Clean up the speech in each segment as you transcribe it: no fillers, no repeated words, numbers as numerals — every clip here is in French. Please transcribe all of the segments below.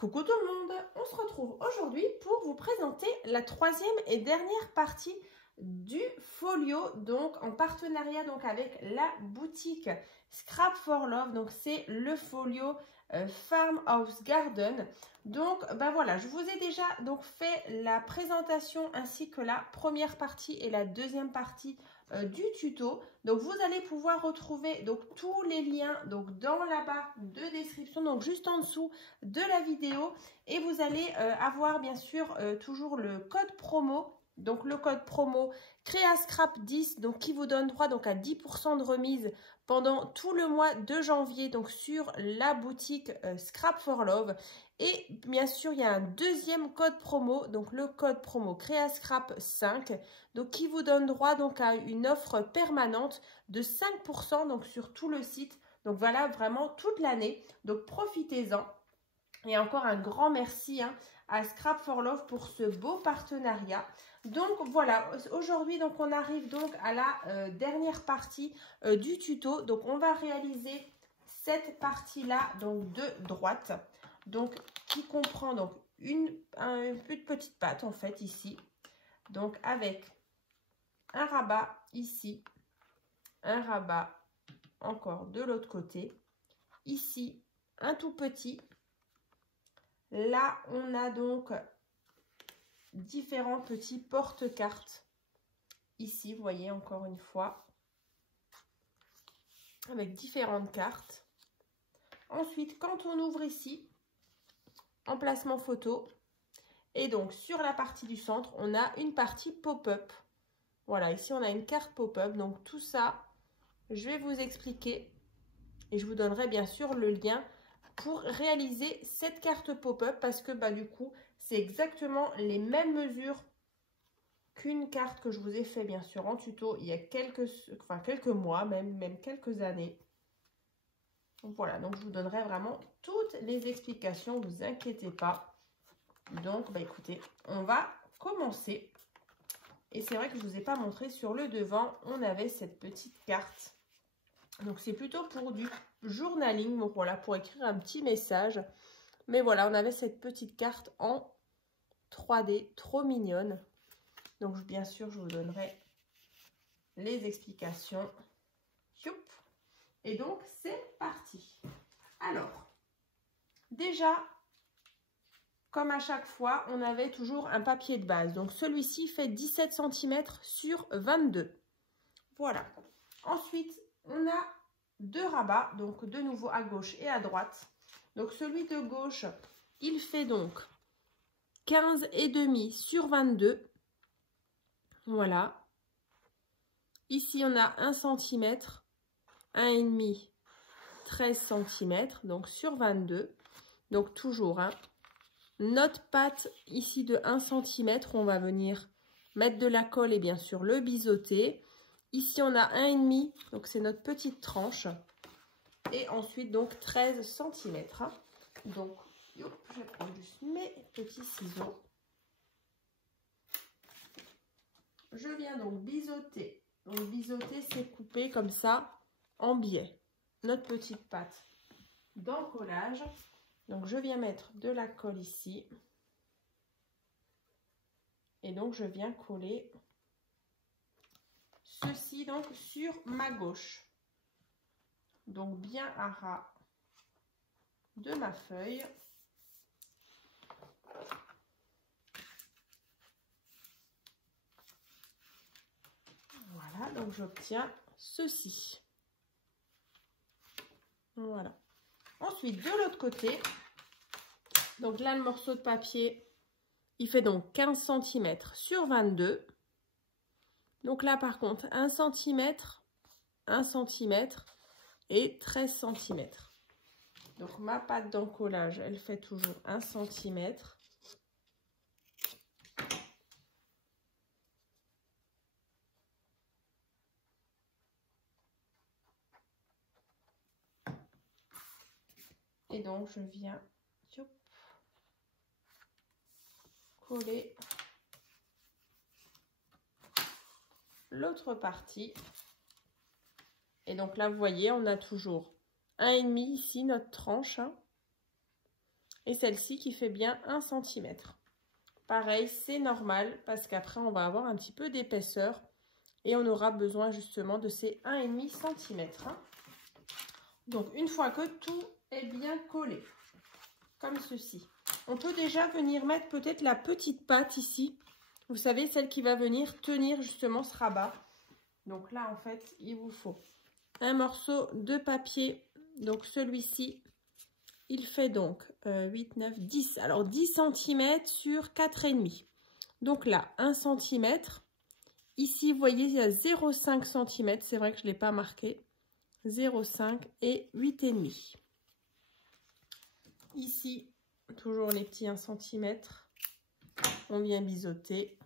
Coucou tout le monde, on se retrouve aujourd'hui pour vous présenter la troisième et dernière partie du folio, donc en partenariat donc avec la boutique Scrap for Love. Donc c'est le folio Farmhouse Garden. Donc ben voilà, je vous ai déjà donc fait la présentation ainsi que la première partie et la deuxième partie du tuto. Donc vous allez pouvoir retrouver donc tous les liens donc dans la barre de description, donc juste en dessous de la vidéo, et vous allez avoir bien sûr toujours le code promo. Donc le code promo CréaScrap10, donc qui vous donne droit donc à 10% de remise pendant tout le mois de janvier donc sur la boutique Scrap for Love. Et bien sûr, il y a un deuxième code promo, donc le code promo CréaScrap5, donc qui vous donne droit donc à une offre permanente de 5% donc sur tout le site. Donc voilà, vraiment toute l'année. Donc profitez-en. Et encore un grand merci à Scrap for Love pour ce beau partenariat. Donc voilà, aujourd'hui donc on arrive donc à la dernière partie du tuto. Donc on va réaliser cette partie-là donc de droite. Donc qui comprend donc une petite patte en fait ici. Donc avec un rabat ici, un rabat encore de l'autre côté. Ici un tout petit. Là, on a donc différents petits porte-cartes. Ici, vous voyez encore une fois, avec différentes cartes. Ensuite, quand on ouvre ici, emplacement photo. Et donc, sur la partie du centre, on a une partie pop-up. Voilà, ici, on a une carte pop-up. Donc, tout ça, je vais vous expliquer. Et je vous donnerai bien sûr le lien pour réaliser cette carte pop-up, parce que bah, du coup, c'est exactement les mêmes mesures qu'une carte que je vous ai fait bien sûr en tuto il y a quelques mois, même quelques années. Voilà, donc je vous donnerai vraiment toutes les explications, vous inquiétez pas. Donc, bah, écoutez, on va commencer. Et c'est vrai que je ne vous ai pas montré sur le devant, on avait cette petite carte. Donc, c'est plutôt pour du journaling, donc voilà, pour écrire un petit message. Mais voilà, on avait cette petite carte en 3D, trop mignonne. Donc, bien sûr, je vous donnerai les explications. Youp. Et donc, c'est parti. Alors, déjà, comme à chaque fois, on avait toujours un papier de base. Donc, celui-ci fait 17 cm sur 22. Voilà. Ensuite, on a deux rabats, donc de nouveau à gauche et à droite. Donc, celui de gauche, il fait donc 15,5 sur 22. Voilà. Ici, on a 1 cm, 1,5, 13 cm, donc sur 22. Donc, toujours, notre patte ici de 1 cm, on va venir mettre de la colle et bien sûr le biseauter. Ici, on a 1,5, donc c'est notre petite tranche. Et ensuite, donc 13 cm. Donc, hop, je vais prendre juste mes petits ciseaux. Je viens donc biseauter. Donc, biseauter, c'est couper comme ça en biais notre petite patte d'encollage. Donc, je viens mettre de la colle ici. Et donc, je viens coller ceci donc sur ma gauche. Donc, bien à ras de ma feuille. Voilà, donc j'obtiens ceci. Voilà. Ensuite, de l'autre côté, donc là, le morceau de papier, il fait donc 15 cm sur 22. Donc là, par contre, 1 cm, 1 cm et 13 cm. Donc, ma patte d'encollage, elle fait toujours 1 cm. Et donc, je viens coller l'autre partie. Et donc là, vous voyez, on a toujours 1,5 ici, notre tranche. et celle-ci qui fait bien 1 cm. Pareil, c'est normal parce qu'après, on va avoir un petit peu d'épaisseur et on aura besoin justement de ces 1,5 cm. Donc, une fois que tout est bien collé, comme ceci, on peut déjà venir mettre peut-être la petite patte ici. Vous savez, celle qui va venir tenir justement ce rabat. Donc là, en fait, il vous faut un morceau de papier. Donc celui-ci, il fait donc 8, 9, 10. Alors 10 cm sur 4,5. Donc là, 1 cm. Ici, vous voyez, il y a 0,5 cm. C'est vrai que je ne l'ai pas marqué. 0,5 et 8,5. Ici, toujours les petits 1 cm. On vient biseauter.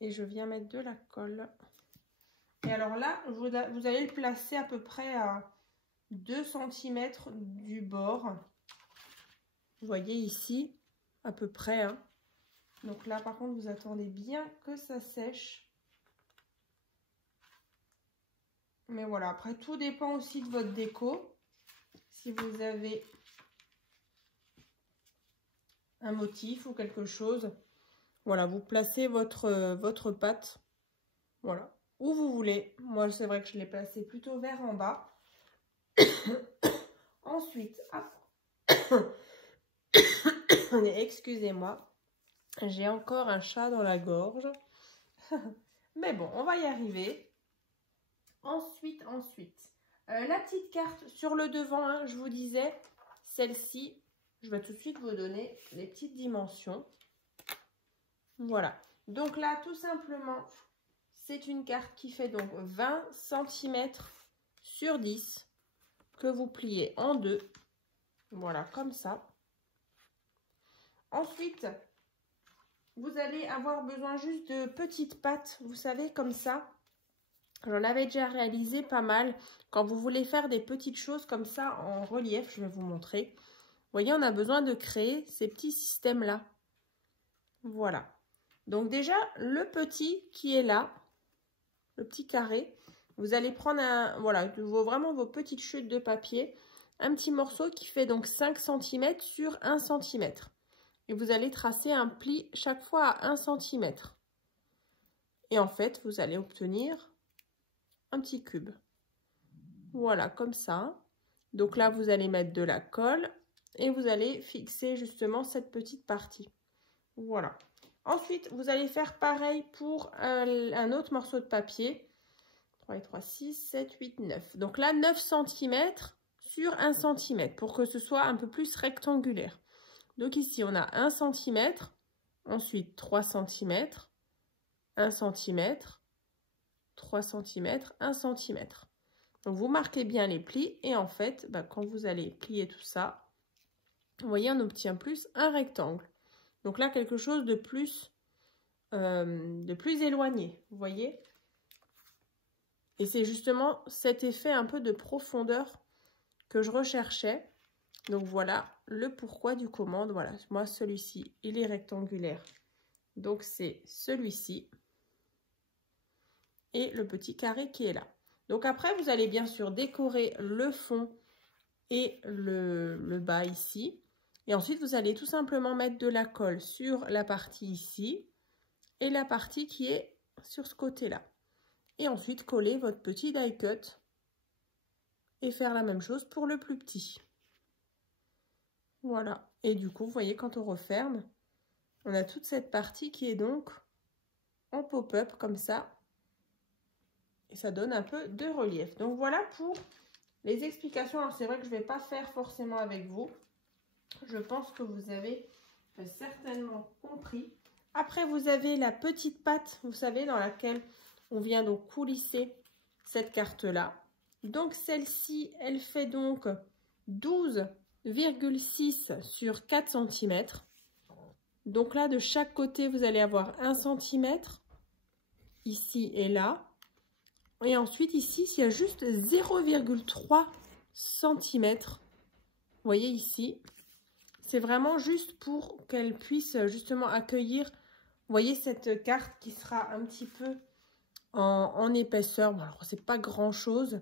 Et je viens mettre de la colle. Et alors là, vous allez le placer à peu près à 2 cm du bord. Vous voyez ici, à peu près. Hein. Donc là, par contre, vous attendez bien que ça sèche. Mais voilà, après, tout dépend aussi de votre déco. Si vous avez un motif ou quelque chose, voilà, vous placez votre pâte, voilà, où vous voulez. Moi, c'est vrai que je l'ai placé plutôt vers en bas. Ensuite, excusez-moi, j'ai encore un chat dans la gorge. Mais bon, on va y arriver. Ensuite, la petite carte sur le devant, hein, je vous disais, celle-ci, je vais tout de suite vous donner les petites dimensions. Voilà. Donc là, tout simplement, c'est une carte qui fait donc 20 cm sur 10 que vous pliez en deux. Voilà, comme ça. Ensuite, vous allez avoir besoin juste de petites pattes, vous savez, comme ça. J'en avais déjà réalisé pas mal. Quand vous voulez faire des petites choses comme ça en relief, je vais vous montrer. Vous voyez, on a besoin de créer ces petits systèmes-là. Voilà. Donc déjà, le petit qui est là, le petit carré, vous allez prendre vraiment vos petites chutes de papier, un petit morceau qui fait donc 5 cm sur 1 cm. Et vous allez tracer un pli chaque fois à 1 cm. Et en fait, vous allez obtenir un petit cube. Voilà, comme ça. Donc là, vous allez mettre de la colle et vous allez fixer justement cette petite partie. Voilà. Ensuite, vous allez faire pareil pour un autre morceau de papier. 3 et 3, 6, 7, 8, 9. Donc là, 9 cm sur 1 cm pour que ce soit un peu plus rectangulaire. Donc ici, on a 1 cm, ensuite 3 cm, 1 cm, 3 cm, 1 cm. Donc vous marquez bien les plis et en fait, quand vous allez plier tout ça, vous voyez, on obtient plus un rectangle. Donc là, quelque chose de plus éloigné, vous voyez. Et c'est justement cet effet un peu de profondeur que je recherchais. Donc voilà le pourquoi du comment. Voilà, moi celui-ci, il est rectangulaire. Donc c'est celui-ci. Et le petit carré qui est là. Donc après, vous allez bien sûr décorer le fond et le bas ici. Et ensuite, vous allez tout simplement mettre de la colle sur la partie ici et la partie qui est sur ce côté-là. Et ensuite, coller votre petit die cut et faire la même chose pour le plus petit. Voilà. Et du coup, vous voyez, quand on referme, on a toute cette partie qui est donc en pop-up comme ça. Et ça donne un peu de relief. Donc voilà pour les explications. Alors c'est vrai que je ne vais pas faire forcément avec vous. Je pense que vous avez certainement compris. Après, vous avez la petite patte, vous savez, dans laquelle on vient donc coulisser cette carte-là. Donc celle-ci, elle fait donc 12,6 sur 4 cm. Donc là, de chaque côté, vous allez avoir 1 cm, ici et là. Et ensuite, ici, il y a juste 0,3 cm. Vous voyez ici, c'est vraiment juste pour qu'elle puisse justement accueillir, vous voyez, cette carte qui sera un petit peu en épaisseur. Bon, alors, c'est pas grand-chose.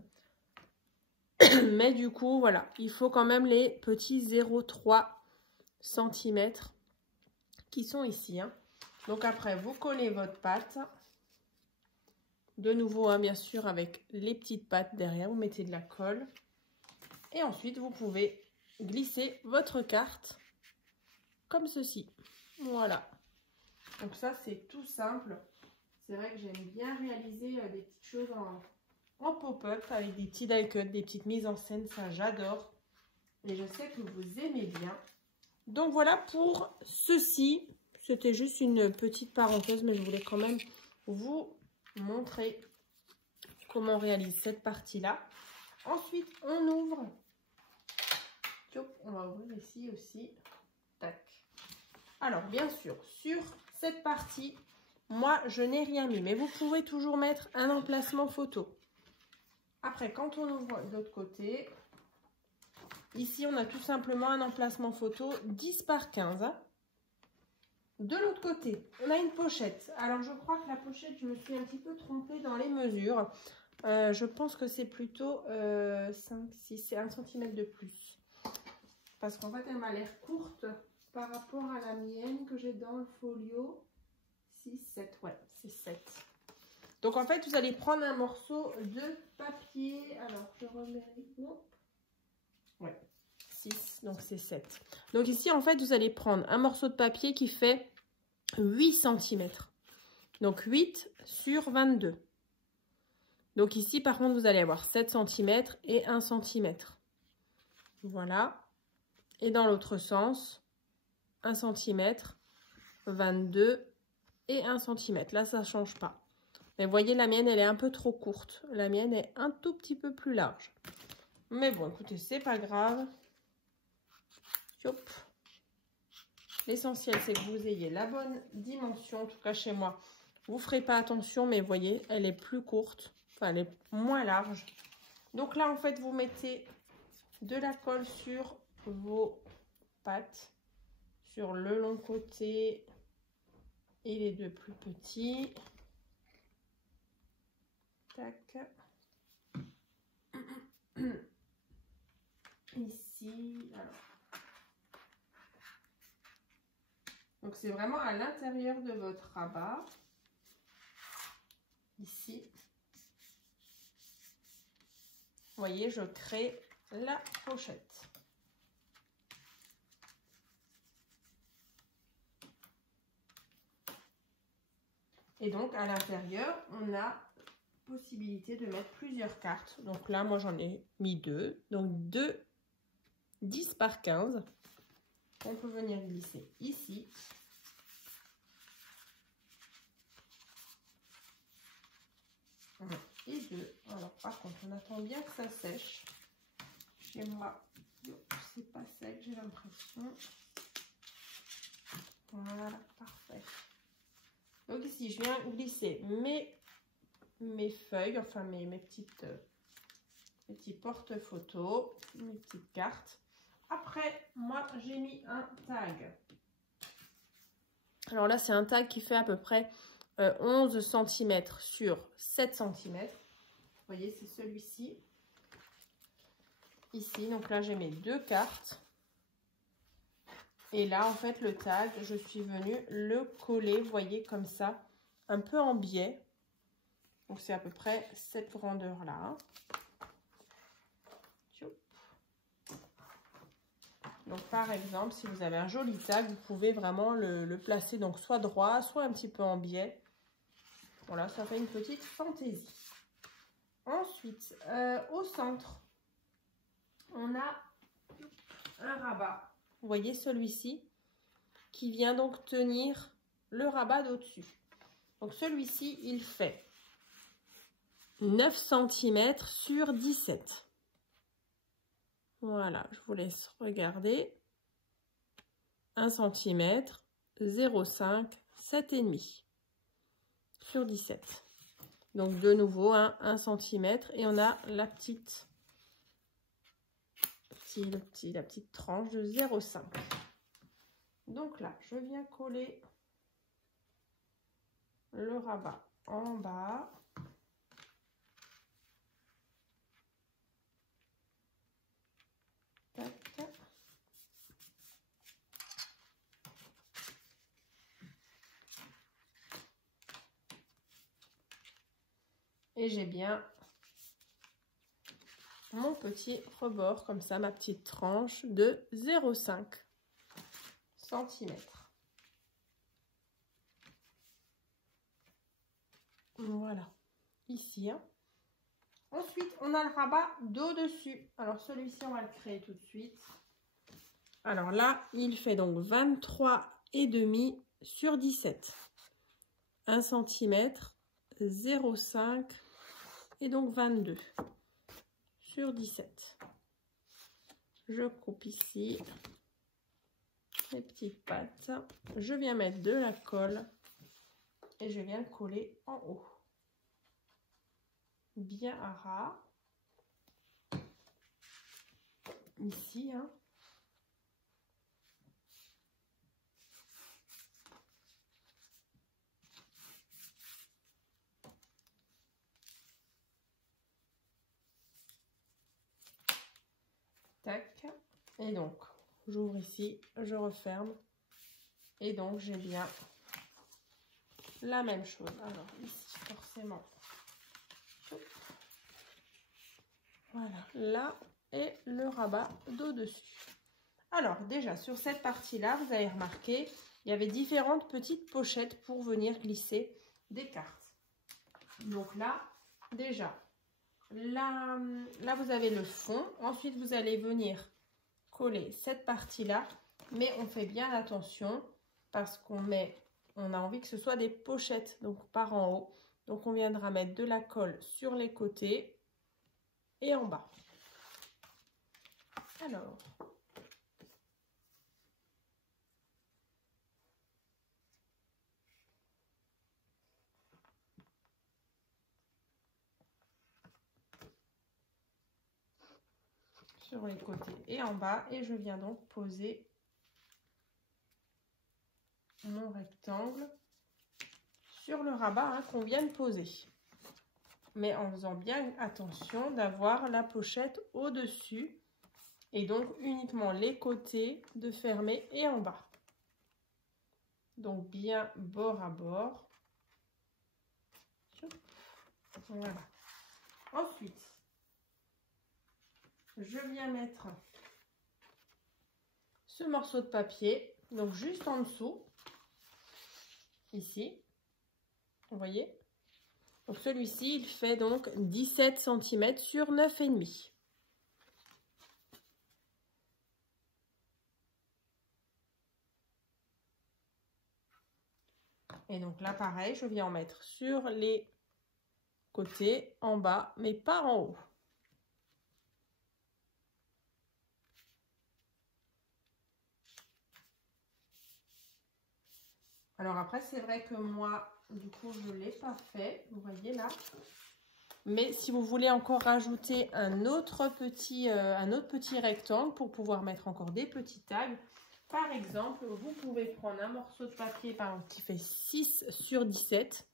Mais du coup, voilà, il faut quand même les petits 0,3 cm qui sont ici. Hein. Donc après, vous collez votre pâte. De nouveau, hein, bien sûr, avec les petites pattes derrière, vous mettez de la colle. Et ensuite, vous pouvez glisser votre carte comme ceci. Voilà. Donc ça, c'est tout simple. C'est vrai que j'aime bien réaliser des petites choses en pop-up avec des petits die cuts, des petites mises en scène. Ça, j'adore. Et je sais que vous aimez bien. Donc voilà pour ceci. C'était juste une petite parenthèse, mais je voulais quand même vous montrer comment on réalise cette partie-là. Ensuite, on ouvre. On va ouvrir ici aussi. Tac. Alors, bien sûr, sur cette partie, moi, je n'ai rien mis. Mais vous pouvez toujours mettre un emplacement photo. Après, quand on ouvre de l'autre côté, ici, on a tout simplement un emplacement photo 10 par 15. De l'autre côté, on a une pochette. Alors, je crois que la pochette, je me suis un petit peu trompée dans les mesures. Je pense que c'est plutôt 5, 6, c'est 1 cm de plus. Parce qu'en fait, elle m'a l'air courte par rapport à la mienne que j'ai dans le folio. 6, 7, ouais, c'est 7. Donc, en fait, vous allez prendre un morceau de papier. Alors, je remets... Non. Ouais, 6, donc c'est 7. Donc ici, en fait, vous allez prendre un morceau de papier qui fait 8 cm. Donc 8 sur 22. Donc ici, par contre, vous allez avoir 7 cm et 1 cm. Voilà. Et dans l'autre sens, 1 cm, 22 et 1 cm. Là, ça ne change pas. Mais vous voyez, la mienne, elle est un peu trop courte. La mienne est un tout petit peu plus large. Mais bon, écoutez, c'est pas grave. L'essentiel, c'est que vous ayez la bonne dimension. En tout cas, chez moi, vous ne ferez pas attention, mais vous voyez, elle est plus courte. Enfin, elle est moins large. Donc là, en fait, vous mettez de la colle sur vos pattes, sur le long côté et les deux plus petits. Tac. Ici, alors. Donc, c'est vraiment à l'intérieur de votre rabat. Ici. Vous voyez, je crée la pochette. Et donc, à l'intérieur, on a possibilité de mettre plusieurs cartes. Donc là, moi, j'en ai mis 2. Donc, 2 10 par 15. On peut venir glisser ici. Et 2. Alors, par contre, on attend bien que ça sèche. Chez moi, c'est pas sec, j'ai l'impression. Voilà, parfait. Donc ici, je viens glisser mes feuilles, enfin mes petits porte-photos, mes petites cartes. Après, moi, j'ai mis un tag. Alors là, c'est un tag qui fait à peu près 11 cm sur 7 cm. Vous voyez, c'est celui-ci. Ici, donc là, j'ai mes 2 cartes. Et là, en fait, le tag, je suis venue le coller, vous voyez, comme ça, un peu en biais. Donc, c'est à peu près cette grandeur-là. Donc, par exemple, si vous avez un joli tag, vous pouvez vraiment le placer donc soit droit, soit un petit peu en biais. Voilà, ça fait une petite fantaisie. Ensuite, au centre, on a un rabat. Vous voyez celui-ci qui vient donc tenir le rabat d'au-dessus. Donc, celui-ci, il fait 9 cm sur 17. Voilà, je vous laisse regarder. 1 cm, 0,5, 7,5 sur 17. Donc, de nouveau, 1 cm et on a la petite tranche de 0,5. Donc là, je viens coller le rabat en bas. Et j'ai bien mon petit rebord, comme ça, ma petite tranche de 0,5 cm. Voilà, ici. Hein. Ensuite, on a le rabat d'au-dessus. Alors, celui-ci, on va le créer tout de suite. Alors là, il fait donc 23,5 sur 17. 1 cm, 0,5 et donc 22 sur 17. Je coupe ici les petites pattes. Je viens mettre de la colle et je viens coller en haut. Bien à ras. Ici, hein. Tac. Et donc, j'ouvre ici, je referme. Et donc, j'ai bien la même chose. Alors, ici, forcément. Voilà, là est le rabat d'au-dessus. Alors, déjà, sur cette partie-là, vous avez remarqué, il y avait différentes petites pochettes pour venir glisser des cartes. Donc là, déjà, là vous avez le fond. Ensuite, vous allez venir coller cette partie-là. Mais on fait bien attention parce qu'on a envie que ce soit des pochettes, donc par en haut. Donc, on viendra mettre de la colle sur les côtés et en bas. Alors, sur les côtés et en bas, et je viens donc poser mon rectangle sur le rabat hein, qu'on vient de poser, mais en faisant bien attention d'avoir la pochette au-dessus et donc uniquement les côtés de fermer et en bas, donc bien bord à bord. Voilà. Ensuite, je viens mettre ce morceau de papier, donc juste en dessous, ici, vous voyez. Donc celui-ci, il fait donc 17 cm sur 9,5. Et donc là, pareil, je viens en mettre sur les côtés, en bas, mais pas en haut. Alors après, c'est vrai que moi, du coup, je ne l'ai pas fait, vous voyez là. Mais si vous voulez encore rajouter un autre petit rectangle pour pouvoir mettre encore des petits tags, par exemple, vous pouvez prendre un morceau de papier par exemple, qui fait 6 sur 17.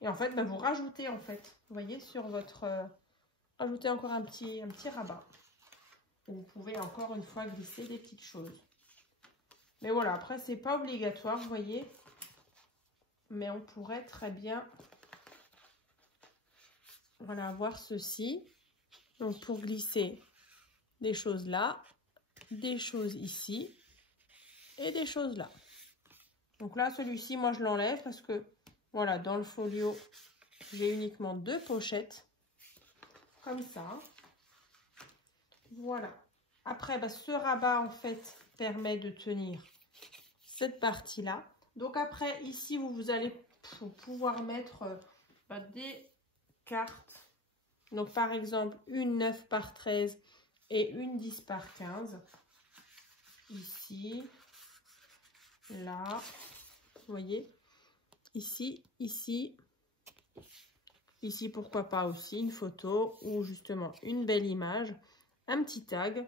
Et en fait, bah, vous rajoutez en fait, vous voyez, sur votre... rajoutez encore un petit rabat. Et vous pouvez encore une fois glisser des petites choses. Mais voilà, après, c'est pas obligatoire, vous voyez. Mais on pourrait très bien... Voilà, avoir ceci. Donc, pour glisser des choses là, des choses ici et des choses là. Donc là, celui-ci, moi, je l'enlève parce que, voilà, dans le folio, j'ai uniquement 2 pochettes. Comme ça. Voilà. Après, bah, ce rabat, en fait, permet de tenir cette partie-là. Donc après, ici, vous allez pouvoir mettre des cartes. Donc, par exemple, une 9 par 13 et une 10 par 15. Ici, là, vous voyez, ici, ici, ici, pourquoi pas aussi une photo ou justement une belle image, un petit tag,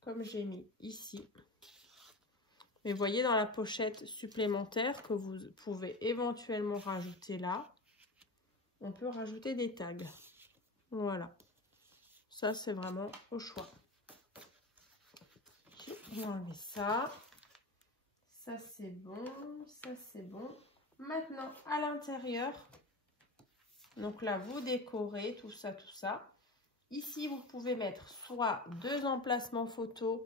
comme j'ai mis ici. Mais vous voyez, dans la pochette supplémentaire que vous pouvez éventuellement rajouter là, on peut rajouter des tags. Voilà. Ça, c'est vraiment au choix. Je vais enlever ça. Ça, c'est bon. Ça, c'est bon. Maintenant, à l'intérieur, Donc là, vous décorez tout ça, tout ça. Ici, vous pouvez mettre soit 2 emplacements photos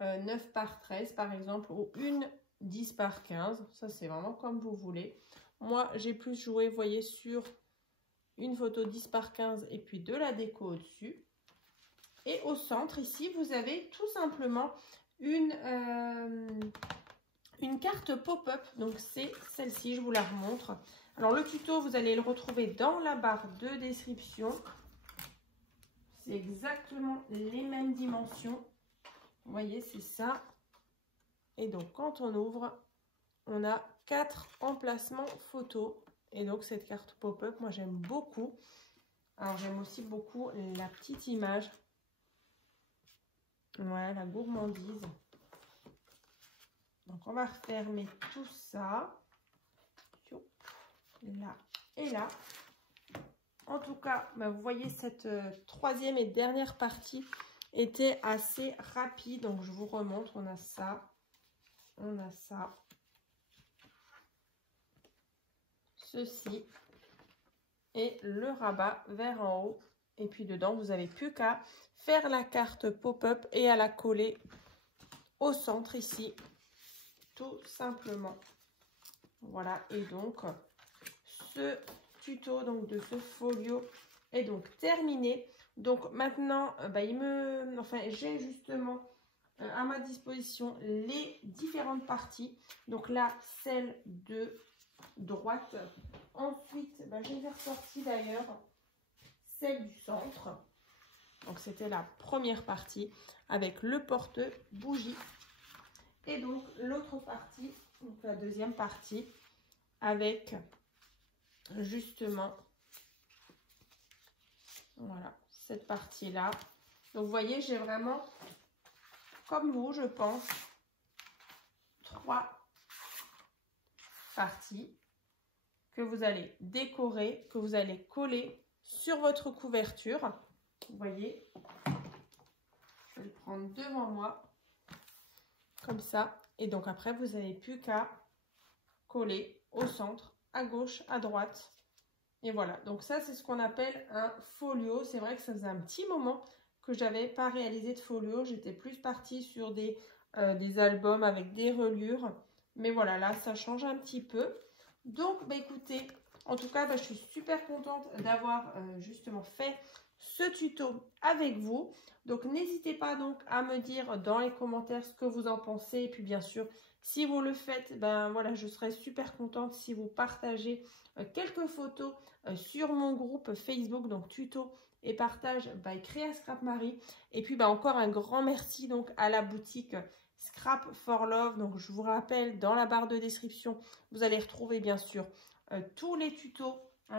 9 par 13 par exemple, ou une 10 par 15. Ça, c'est vraiment comme vous voulez. Moi, j'ai plus joué, vous voyez, sur une photo 10 par 15 et puis de la déco au-dessus. Et au centre, ici, vous avez tout simplement une carte pop-up. Donc, c'est celle-ci, je vous la remontre. Alors, le tuto, vous allez le retrouver dans la barre de description. C'est exactement les mêmes dimensions. Vous voyez, c'est ça. Et donc, quand on ouvre, on a 4 emplacements photos. Et donc, cette carte pop-up, moi, j'aime beaucoup. Alors, j'aime aussi beaucoup la petite image. Ouais, la gourmandise. Donc, on va refermer tout ça. Là et là. En tout cas, bah, vous voyez, cette troisième et dernière partie était assez rapide. Donc, je vous remontre. On a ça. On a ça. Ceci. Et le rabat vers en haut. Et puis, dedans, vous n'avez plus qu'à faire la carte pop-up et à la coller au centre ici. Tout simplement. Voilà. Et donc, ce tuto donc de ce folio est donc terminé. Donc maintenant, j'ai justement à ma disposition les différentes parties. Donc là, celle de droite. Ensuite, j'ai ressorti d'ailleurs celle du centre. Donc c'était la première partie avec le porte-bougie. Et donc l'autre partie, donc la deuxième partie avec justement, voilà, cette partie-là. Donc, vous voyez, j'ai vraiment, comme vous, je pense, 3 parties que vous allez décorer, que vous allez coller sur votre couverture. Vous voyez, je vais le prendre devant moi, comme ça. Et donc, après, vous n'avez plus qu'à coller au centre, à gauche, à droite. Et voilà, donc ça, c'est ce qu'on appelle un folio. C'est vrai que ça faisait un petit moment que je n'avais pas réalisé de folio. J'étais plus partie sur des albums avec des reliures. Mais voilà, là, ça change un petit peu. Donc, écoutez, en tout cas, je suis super contente d'avoir justement fait ce tuto avec vous. Donc, n'hésitez pas donc à me dire dans les commentaires ce que vous en pensez. Et puis, bien sûr, si vous le faites, voilà, je serai super contente si vous partagez quelques photos sur mon groupe Facebook, donc tuto et partage by Créa Scrap Marie. Et puis encore un grand merci donc à la boutique Scrap for Love. Donc je vous rappelle, dans la barre de description, vous allez retrouver bien sûr tous les tutos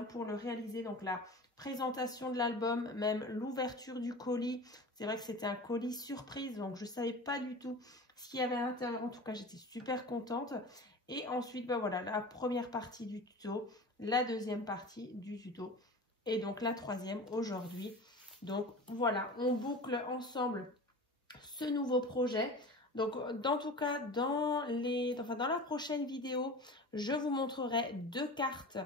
pour le réaliser. Donc la présentation de l'album, même l'ouverture du colis. C'est vrai que c'était un colis surprise, donc je ne savais pas du tout ce qu'il y avait à l'intérieur. En tout cas, j'étais super contente. Et ensuite, voilà, la première partie du tuto, la deuxième partie du tuto et donc la troisième aujourd'hui. Donc voilà, on boucle ensemble ce nouveau projet. Donc en tout cas, dans la prochaine vidéo, je vous montrerai 2 cartes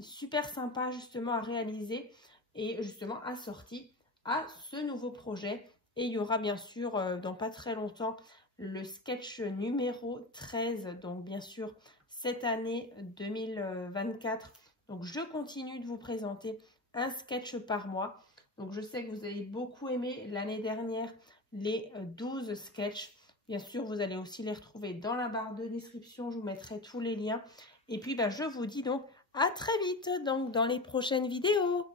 super sympas justement à réaliser et justement assorties à ce nouveau projet. Et il y aura bien sûr dans pas très longtemps le sketch numéro 13, donc bien sûr cette année 2024. Donc je continue de vous présenter un sketch par mois. Donc je sais que vous avez beaucoup aimé l'année dernière les 12 sketchs. Bien sûr, vous allez aussi les retrouver dans la barre de description. Je vous mettrai tous les liens. Et puis je vous dis donc à très vite donc dans les prochaines vidéos.